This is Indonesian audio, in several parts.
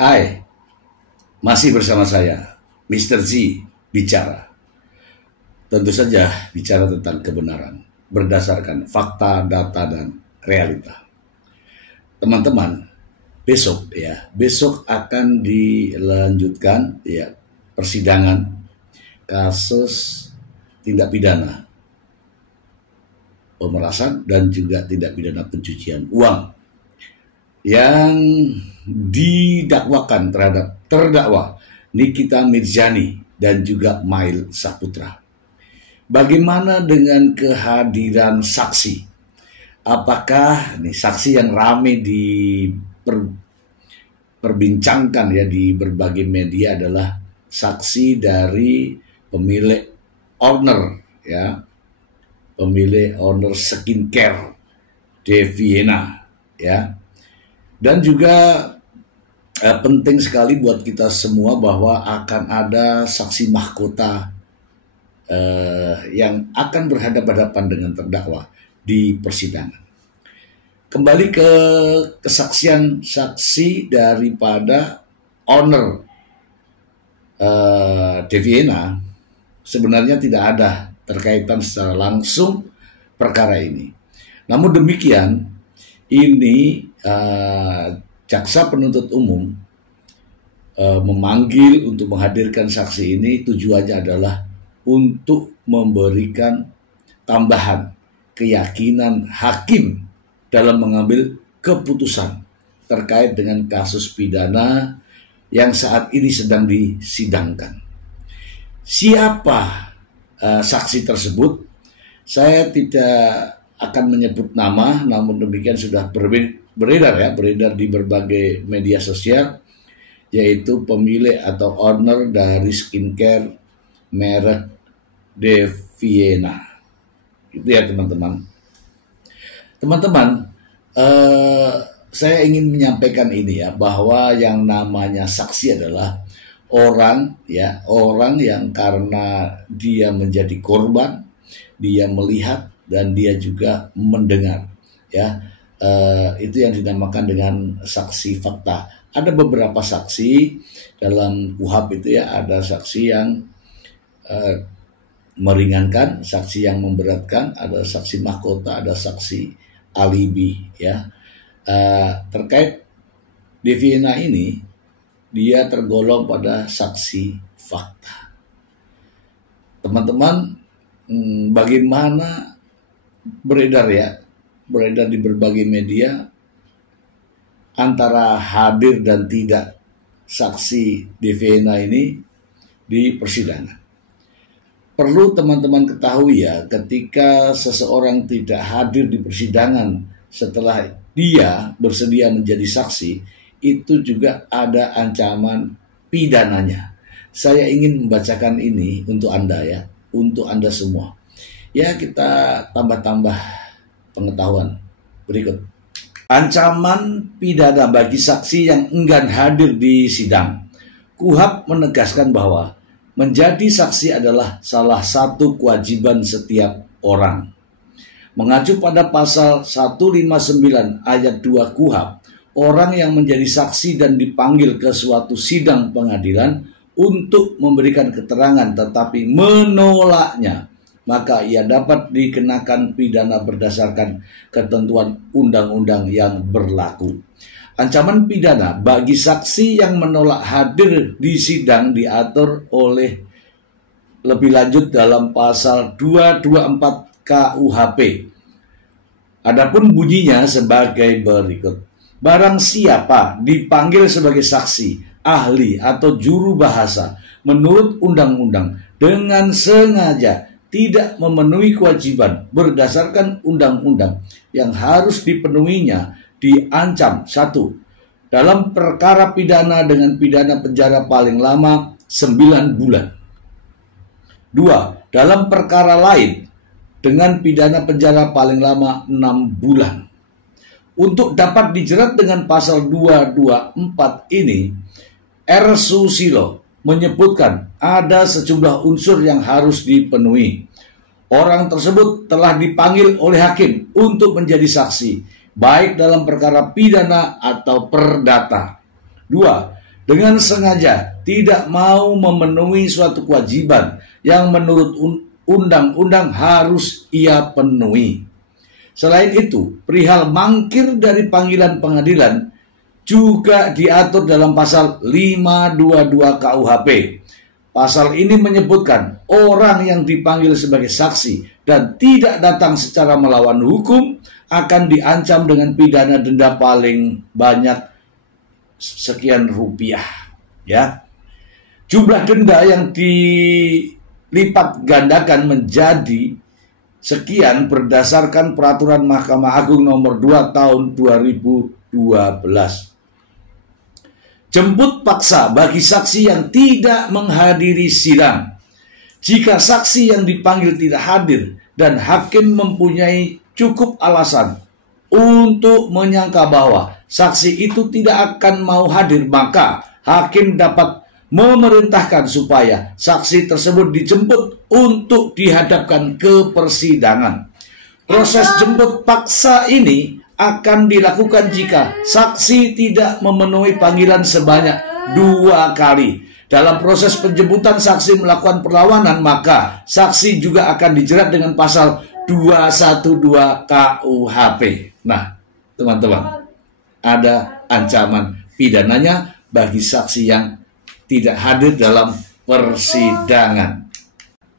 Hai, masih bersama saya, Mr. Z, bicara. Tentu saja bicara tentang kebenaran, berdasarkan fakta, data, dan realita. Teman-teman, besok akan dilanjutkan persidangan kasus tindak pidana pemerasan dan juga tindak pidana pencucian uang yang didakwakan terhadap terdakwa Nikita Mirzani dan juga Mail Saputra. Bagaimana dengan kehadiran saksi? Apakah saksi yang ramai diperbincangkan di berbagai media adalah saksi dari pemilik owner skincare Deviena Dan juga penting sekali buat kita semua bahwa akan ada saksi mahkota yang akan berhadapan-hadapan dengan terdakwa di persidangan. Kembali ke kesaksian saksi daripada owner Deviena, sebenarnya tidak ada terkaitan secara langsung perkara ini. Namun demikian, ini jaksa penuntut umum memanggil untuk menghadirkan saksi ini tujuannya adalah untuk memberikan tambahan keyakinan hakim dalam mengambil keputusan terkait dengan kasus pidana yang saat ini sedang disidangkan. Siapa saksi tersebut? Saya tidak akan menyebut nama, namun demikian sudah beredar di berbagai media sosial, yaitu pemilik atau owner dari skincare merek Deviena. Itu ya teman-teman. Saya ingin menyampaikan ini bahwa yang namanya saksi adalah orang yang karena dia menjadi korban, dia melihat dan dia juga mendengar itu yang dinamakan dengan saksi fakta. Ada beberapa saksi dalam KUHP itu ada saksi yang meringankan, saksi yang memberatkan, ada saksi mahkota, ada saksi alibi terkait Deviena ini dia tergolong pada saksi fakta. Teman-teman, bagaimana beredar di berbagai media antara hadir dan tidak saksi Deviena ini di persidangan. Perlu teman-teman ketahui ketika seseorang tidak hadir di persidangan setelah dia bersedia menjadi saksi, itu juga ada ancaman pidananya. Saya ingin membacakan ini untuk Anda untuk Anda semua. Kita tambah-tambah pengetahuan berikut. Ancaman pidana bagi saksi yang enggan hadir di sidang. KUHP menegaskan bahwa menjadi saksi adalah salah satu kewajiban setiap orang. Mengacu pada pasal 159 ayat 2 KUHP, orang yang menjadi saksi dan dipanggil ke suatu sidang pengadilan untuk memberikan keterangan tetapi menolaknya, maka ia dapat dikenakan pidana berdasarkan ketentuan undang-undang yang berlaku. Ancaman pidana bagi saksi yang menolak hadir di sidang diatur oleh lebih lanjut dalam pasal 224 KUHP. Adapun bunyinya sebagai berikut. Barang siapa dipanggil sebagai saksi, ahli atau juru bahasa menurut undang-undang dengan sengaja tidak memenuhi kewajiban berdasarkan undang-undang yang harus dipenuhinya, diancam 1. Dalam perkara pidana dengan pidana penjara paling lama 9 bulan. 2. Dalam perkara lain dengan pidana penjara paling lama 6 bulan. Untuk dapat dijerat dengan pasal 224 ini, R. Susilo menyebutkan ada sejumlah unsur yang harus dipenuhi. Orang tersebut telah dipanggil oleh hakim untuk menjadi saksi, baik dalam perkara pidana atau perdata. 2. dengan sengaja tidak mau memenuhi suatu kewajiban yang menurut undang-undang harus ia penuhi. Selain itu, perihal mangkir dari panggilan pengadilan juga diatur dalam pasal 522 KUHP. Pasal ini menyebutkan orang yang dipanggil sebagai saksi dan tidak datang secara melawan hukum akan diancam dengan pidana denda paling banyak sekian rupiah. Ya, jumlah denda yang dilipat gandakan menjadi sekian berdasarkan peraturan Mahkamah Agung nomor 2 tahun 2012. Jemput paksa bagi saksi yang tidak menghadiri sidang. Jika saksi yang dipanggil tidak hadir dan hakim mempunyai cukup alasan untuk menyangka bahwa saksi itu tidak akan mau hadir, maka hakim dapat memerintahkan supaya saksi tersebut dijemput untuk dihadapkan ke persidangan. Proses jemput paksa ini akan dilakukan jika saksi tidak memenuhi panggilan sebanyak 2 kali. Dalam proses penjemputan saksi melakukan perlawanan, maka saksi juga akan dijerat dengan pasal 212 KUHP. Nah, teman-teman, ada ancaman pidananya bagi saksi yang tidak hadir dalam persidangan.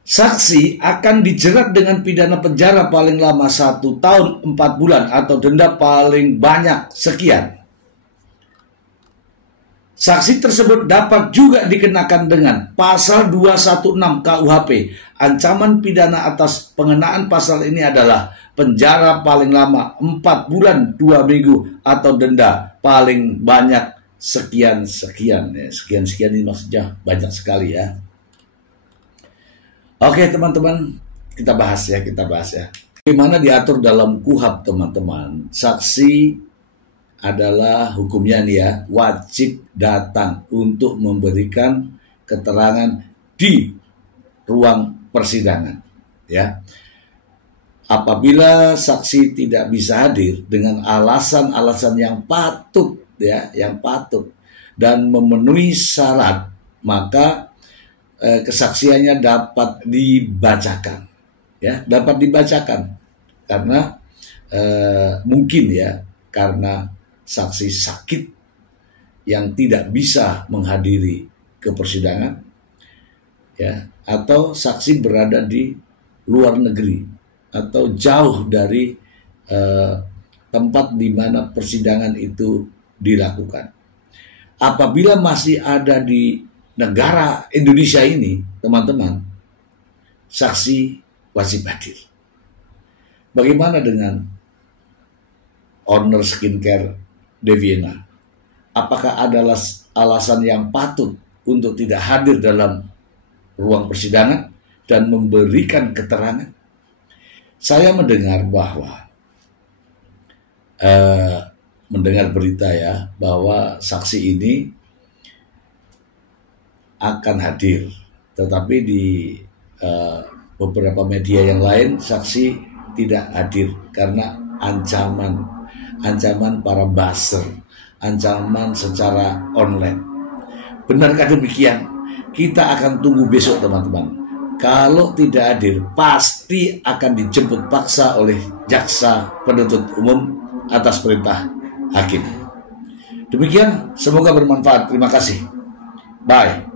Saksi akan dijerat dengan pidana penjara paling lama 1 tahun 4 bulan atau denda paling banyak sekian. Saksi tersebut dapat juga dikenakan dengan pasal 216 KUHP. Ancaman pidana atas pengenaan pasal ini adalah penjara paling lama 4 bulan 2 minggu atau denda paling banyak sekian-sekian. Sekian-sekian ini maksudnya banyak sekali ya. Oke teman-teman, kita bahas ya. Bagaimana diatur dalam KUHP teman-teman? Saksi adalah hukumnya nih ya, wajib datang untuk memberikan keterangan di ruang persidangan. Ya, apabila saksi tidak bisa hadir dengan alasan-alasan yang patut dan memenuhi syarat, maka kesaksiannya dapat dibacakan, karena mungkin ya karena saksi sakit yang tidak bisa menghadiri ke persidangan, ya, atau saksi berada di luar negeri atau jauh dari tempat di mana persidangan itu dilakukan. Apabila masih ada di negara Indonesia ini, teman-teman, saksi wajib hadir. Bagaimana dengan owner skincare Deviena? Apakah ada alasan yang patut untuk tidak hadir dalam ruang persidangan dan memberikan keterangan? Saya mendengar berita ya, bahwa saksi ini akan hadir, tetapi di beberapa media yang lain saksi tidak hadir karena ancaman para buzzer, ancaman secara online. Benarkah demikian? Kita akan tunggu besok teman-teman. Kalau tidak hadir, pasti akan dijemput paksa oleh jaksa penuntut umum atas perintah hakim. Demikian, semoga bermanfaat. Terima kasih. Bye.